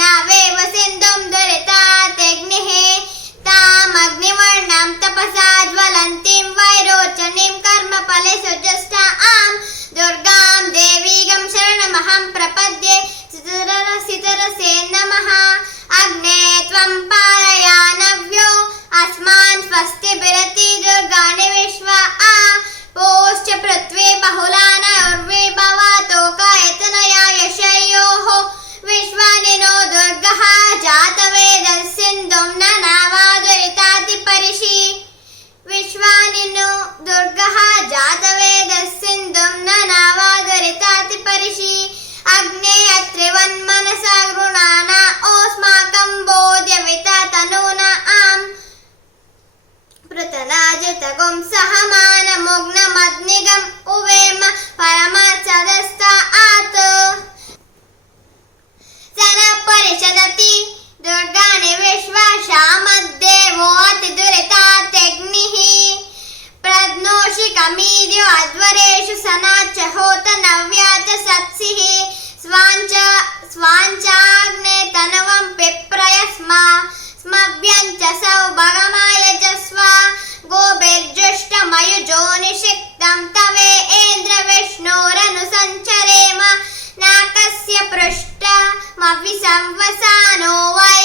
नावेव सिन्धुं दुरितात्यग्निः तामग्निवर्णां तपसा ज्वलन्तीं वैरोचनीं कर्मफले सुजुष्टां दुर्गां देवीगं शरणमहं प्रपद्ये सितरसे नमः। अग्ने त्वं पारयानव्यो अस्मान् स्वस्तिभिरति दुर्गाणि विश्वा पोश्च पृथ्वी बहुलाना उर्विभवतो कायतनया यशयोः विश्वानिनो दुर्गः जातवेदः सिन्धुं ननावादुरिताति परिषि विश्वानिनो दुर्गः जातवेदः सिन्धुं ननावादुरिताति परिषि अग्ने अत्रिवन्मनसा गृणाना ओस्माकं बोध्यविता तनूना आम् पृतनाजतगुं सहमानमुग्नमग्निगम् उवेम परमसदस्तात् सनपरिषदति दुर्गाणि विश्वाशामद्देवो अतिदुरितात्यग्निः प्रद्नोषिकमीद्यो अध्वरेषु सनाच होत नव्या च सत्सिः स्वाञ्चाग्ने तनवं पिप्रय स्मव्यञ्च सौभगमायजस्व गोभिर्जुष्टमयुजोनिषिक्तं तवे इन्द्रविष्णोरनुसञ्चरेम नाकस्य पृष्ठमविसंवसानो वै